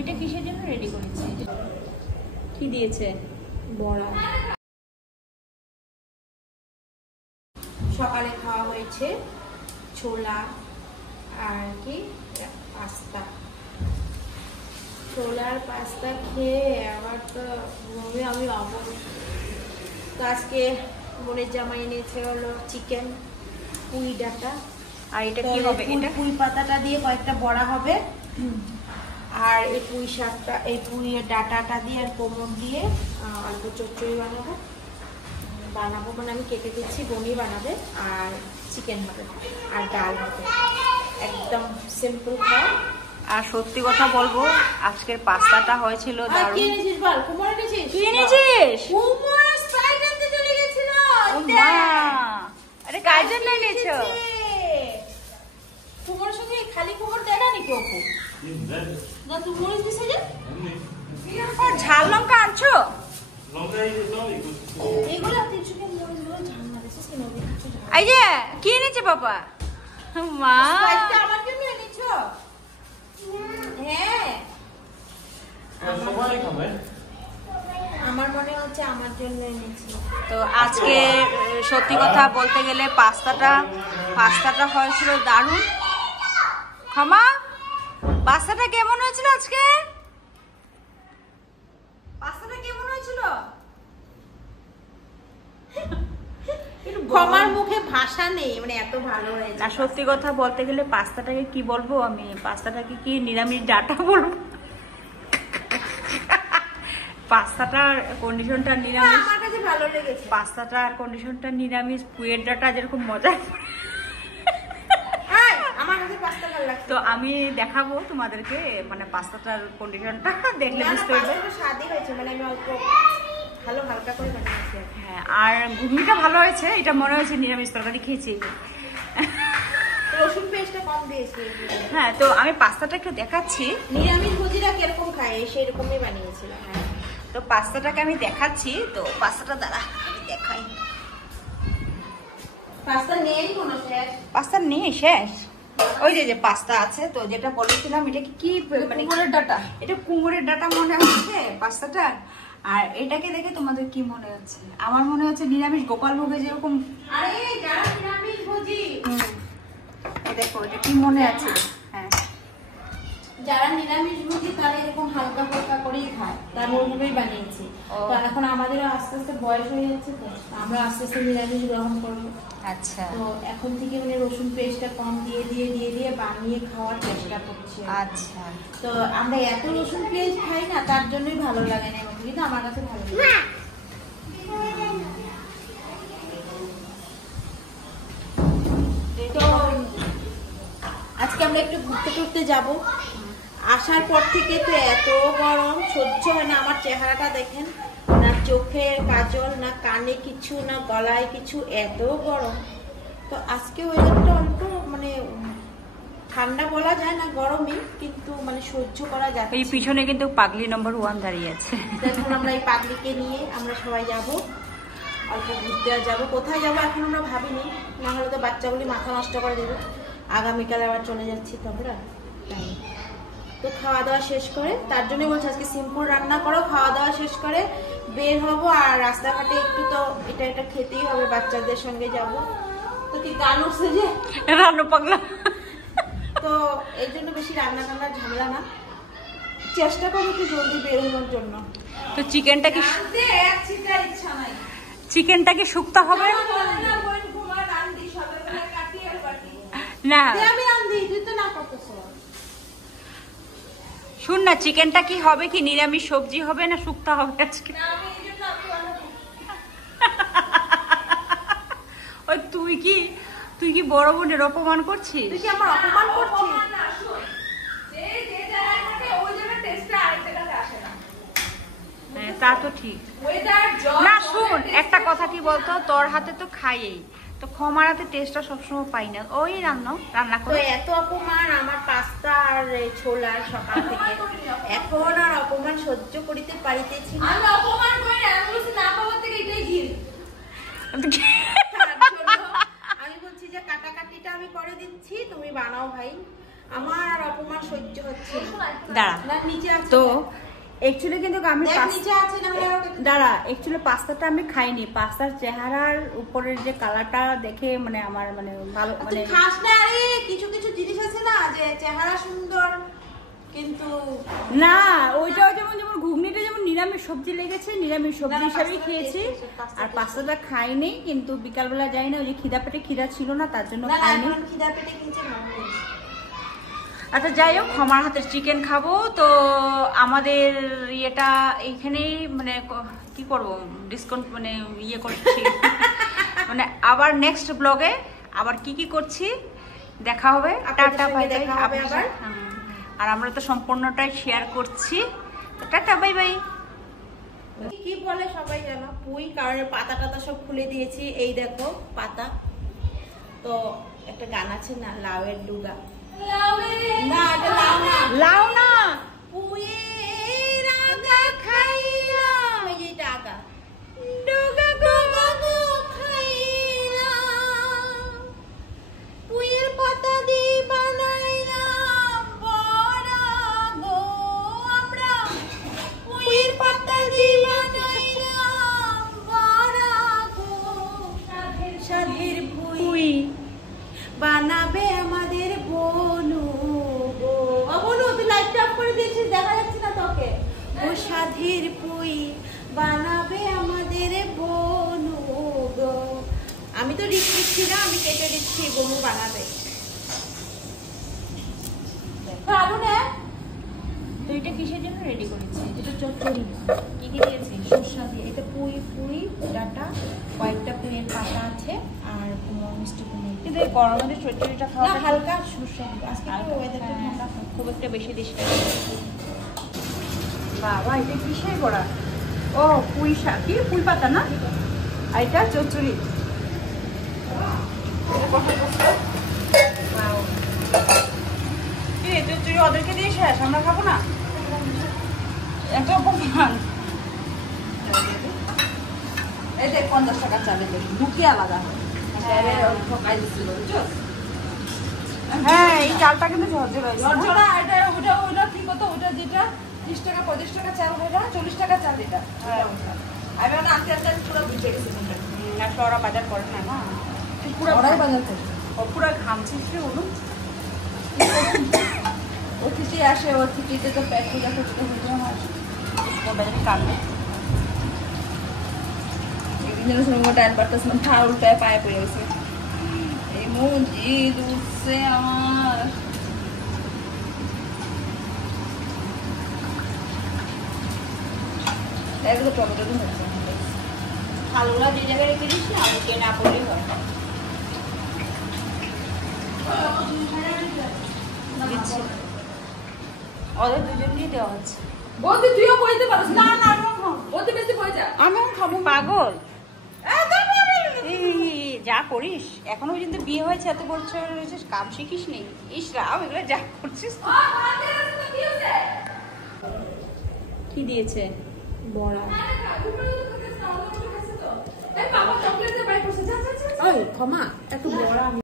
এটা কিসের জন্য রেডি করেছি? কি দিয়েছে? বড়া। সকালে খাওয়া হয়েছে ছোলা আর কি পাস্তা। ছোলার পাস্তা খেয়ে আবার তো আমি অবশ। তো আজকে বোনের জামাই এনেছে হলো চিকেন, পুঁই ডাঁটা। আর এটা কি হবে? এটা পুঁই পাতাটা দিয়ে কয়েকটা বড়া হবে। আর এই পুঁই শাকটা, এই পুঁইয়ের ডাঁটাটা দিয়ে আর কোমর দিয়ে অল্প চচ্চড়ি বানাবো। মানে আমি কেটে দিচ্ছি, বনি বানাবে। আর চিকেন হবে আর ডাল হবে, একদম সিম্পল খাওয়া। আর সত্যি কথা বলবো, আজকের পাস্তাটা হয়েছিল দারুণ। কি এনেছিস বল? কুমড়ো এনেছিস? তুই এনেছিস? কুমড়ো স্প্রাইট আনতে চলে গেছিল। ও মা, আরে কার জন্য এনেছো? কুমড়োর সঙ্গে খালি কুমড়ো দেয় না নাকি অপু? না তুই মরিচ দিছিস যে? ও ঝাল লঙ্কা আনছো? এগুলো 300 গ্রাম মরিচগুলো ঝাল না দিছিস কেন? এই যে কি এনেছে বাবা? মা স্প্রাইটটা আমার জন্য এনেছো? হ্যাঁ, আমার মনে হচ্ছে আমার জন্য এনেছি। তো আজকে সত্যি কথা বলতে গেলে পাস্তাটা হয়েছিল দারুণ। ক্ষমা, পাস্তাটা কেমন হয়েছিল আজকে? পাস্তাটা কেমন হয়েছিল? ক্ষমার মুখে ভাষা নেই, মানে এত ভালো হয়েছে। না সত্যি কথা বলতে গেলে পাস্তাটাকে কি বলবো আমি, পাস্তাটাকে কি নিরামিষ ডাটা বলবো? পাস্তাটার কন্ডিশনটা নিরামিষ, আমার কাছে ভালো লেগেছে। পাস্তাটার কন্ডিশনটা নিরামিষ, পুয়ের ডাটা যেরকম মজা। আমার কাছে পাস্তা ভালো লাগছে। তো আমি দেখাবো তোমাদেরকে, মানে পাস্তাটার কন্ডিশনটা দেখলে বুঝতে পারবে। স্বাদই হয়েছে, মানে আমি অল্প ভালো হালকা করে বানিয়েছি। হ্যাঁ, আর ঘুগনিটা ভালো হয়েছে। এটা মনে হয়েছে নিরামিষ তরকারি খেয়েছি। রসুন পেস্টটা কম দিয়েছি। হ্যাঁ, তো আমি পাস্তাটা একটু দেখাচ্ছি। নিরামিষ ভোজিরা কিরকম খায় সেরকমই বানিয়েছিলাম। হ্যাঁ, তো পাস্তাটাকে আমি দেখাচ্ছি। তো পাস্তাটা দ্বারা আমি দেখাই। পাস্তা নেই কোনো শেষ? পাস্তা নেই শেষ। ওই যে পাস্তা আছে, তো যেটা বলেছিলাম এটা কি মানে কুমড়োর ডাঁটা। এটা কুমড়োর ডাঁটা মনে হচ্ছে পাস্তাটা। আর এটাকে দেখে তোমাদের কি মনে হচ্ছে? আমার মনে হচ্ছে নিরামিষ গোপাল ভোগে যেরকম। আরে যারা নিরামিষ ভোজি, দেখো এটা কি মনে আছে। হ্যাঁ, যারা নিরামিষ ভোজি তারা এরকম হালকা হালকা করেই খায়, তার ওইভাবেই বানিয়েছি। তো এখন আমাদের আস্তে আস্তে বয়স হয়ে যাচ্ছে, তো আমরা আস্তে আস্তে নিরামিষ গ্রহণ করবো। আচ্ছা, তো এখন থেকে মানে রসুন পেস্টটা কম দিয়ে দিয়ে দিয়ে দিয়ে বানিয়ে খাওয়ার চেষ্টা করছি। আচ্ছা। তো আমরা এত রসুন পেস্ট খাই না, তার জন্যই ভালো লাগে না, কিন্তু আমার কাছে ভালো লাগে। তো আজকে আমরা একটু ঘুরতে টুরতে যাবো। আসার পর থেকে তো এত গরম, সহ্য হয় না। আমার চেহারাটা দেখেন, না চোখে কাজল, না কানে কিছু, না গলায় কিছু, এত গরম। তো আজকে ওয়েদারটা অল্প মানে ঠান্ডা বলা যায় না, গরমই, কিন্তু মানে সহ্য করা যাচ্ছে। এই পিছনে কিন্তু পাগলি নম্বর 1 দাঁড়িয়ে আছে। এখন আমরা এই পাগলিকে নিয়ে আমরা সবাই যাব, অল্প ঘুরতে যাবো। কোথায় যাবো এখন আমরা ভাবিনি, না হলে তো বাচ্চাগুলি মাথা নষ্ট করে দেবে। আগামীকাল আবার চলে যাচ্ছি তো আমরা, তাই। তো খাওয়া দাওয়া শেষ করে, তার জন্য বলছি আজকে সিম্পল রান্না করো, খাওয়া দাওয়া শেষ করে বের হবো। আর রাস্তাঘাটে একটু তো এটা খেতেই হবে, বাচ্চাদের সঙ্গে যাব। তো কি গান উঠছে যে রান্না পাগলা, তো এই জন্য বেশি রান্না টান্নার ঝামেলা না, চেষ্টা করবো একটু জলদি বের হওয়ার জন্য। তো চিকেনটা কি ইচ্ছা নাই, চিকেনটা কি শুক্তা হবে না? আমি রান্ধি, তুই তো না করতেছ। শুন না, চিকেনটা কি হবে, কি নিরামিষ সবজি হবে না শুক্তা হবে আজকে? ওই তুই কি বড় বোনের অপমান করছিস? তুই কি আমার অপমান করছিস? হ্যাঁ, তা তো ঠিক না। শুন, একটা কথা কি বলতো, তোর হাতে তো খাইয়েই তো, ক্ষমার হাতে টেস্টটা সবসময় পাই না। ওই রান্না তো করে এত অপমান আমার পাস্তা আর ছোলার সকাল থেকে, এখন আর অপমান সহ্য করিতে পারিতেছি না। আমি অপমান করি না, আমি বলছি না পাওয়ার থেকে এটাই ঘির। আমি বলছি যে কাটাকাটিটা আমি করে দিচ্ছি, তুমি বানাও ভাই। আমার আর অপমান সহ্য হচ্ছে দাঁড়া না, নিচে আছে তো অ্যাকচুয়ালি কিন্তু আমি নিচে আছে না হলে দাঁড়া অ্যাকচুয়ালি পাস্তাটা আমি খাইনি, পাস্তার চেহারার উপরের যে কালারটা দেখে মানে আমার মানে ভালো মানে খাস না। আরে কিছু কিছু জিনিস আছে না যে চেহারা সুন্দর কিন্তু না, ওইটাও যেমন যেমন ঘুগনিটা যেমন নিরামিষ সবজি লেগেছে, নিরামিষ সবজি হিসাবেই খেয়েছি। আর পাস্তাটা খাইনি, কিন্তু বিকালবেলা যাই না, ওই যে খিদা পেটে খিদা ছিল না তার জন্য খাইনি। খিদা পেটে খেয়েছে না। আচ্ছা যাই হোক, ক্ষমার হাতের চিকেন খাবো। তো আমাদের ইয়েটা এইখানেই মানে কি করব, ডিসকাউন্ট মানে ইয়ে করছি মানে আবার নেক্সট ব্লগে আবার কি কি করছি দেখা হবে। Tata bye bye. আর আমরা তো সম্পূর্ণটাই শেয়ার করছি। Tata bye bye. কি বলে সবাই জানো, পুঁই, কারণ পাতা টাতা সব খুলে দিয়েছি। এই দেখো পাতা, তো একটা গান আছে না, লাউয়ের ডুগা, না এটা লাউ না, লাউ না, পুঁইয়ের আগা খাইলাম, এই যে এটা আগা, ডুগা ডুগা খাইলাম, পুঁইয়ের পাতা দিয়ে বানাইলাম বড়া গো, আমরা পুঁইয়ের পাতা দিয়ে বানাইলাম বড়া গো, সাধের পুঁই বানাবে আমাদের বনু গো। ও বনু, তুই লাইটটা অফ করে দিয়েছিস, দেখা যাচ্ছে না তোকে। ও সাধের পুঁই বানাবে আমাদের বনু গো। আমি তো রিস্ক দিচ্ছি না, আমি কেটে দিচ্ছি, বনু বানাবে। তো এটা কিসের জন্য রেডি করেছি? এটা চচ্চড়ি। কি কি দিয়েছি? সরষা দিয়ে, এটা পুঁই ডাটা, কয়েকটা পুঁইয়ের পাতা আছে, আর মিষ্টি কুমড়ো। কিন্তু এই গরমের চচ্চড়িটা খাওয়া হালকা সরষা দিব আজকে, ওয়েদারটা ঠান্ডা। খুব একটা বেশি দিস না। বাবা এটা কিসের বড়া? ও পুঁই শাক, কি পুঁই পাতা না, আর এটা চচ্চড়ি। কি চচ্চড়ি ওদেরকে দিয়ে শেষ, আমরা খাবো না? এত অপমান। এই দেখ 50 টাকা চালের ঢুকি আলাদা। হ্যাঁ এই চালটা কিন্তু ঝরঝরা, ওটা ঠিক হতো, ওটা যেটা 30 টাকা 35 টাকা চাল, ওটা 40 টাকা চাল। এটা আমি আনতে আনতে পুরো বুঝে গেছি। ওরা বাজার করে না, না পুরো ওরাই বাজার করে, ও পুরো ঘামছিস রে বলুন। অতিথি আসে, অতিথিতে তো পেট পূজা করতে হতো না, বাজারে কাটবে। ডাল পারতেছিলাম, খাওয়া উল্টায় পায়ে পড়ে গেছে। এই মুজি দুধছে আমার। এগুলো টমেটো দিন হচ্ছে, আলুরা যে জায়গায় রেখে দিস না, ওকে না পড়লেই হয়। ওদের দুজনকেই দেওয়া হচ্ছে। বলতে তুইও বইতে পারিস না, না বলতে বেশি বই যা, আমিও খাবো। পাগল যা করিস, এখনো পর্যন্ত বিয়ে হয়েছে, এত বছর হয়েছে, কাম শিখিস নেই। ইস রাও, এগুলো যা করছিস। কি দিয়েছে? বড়া। ক্ষমা একটু বড়া।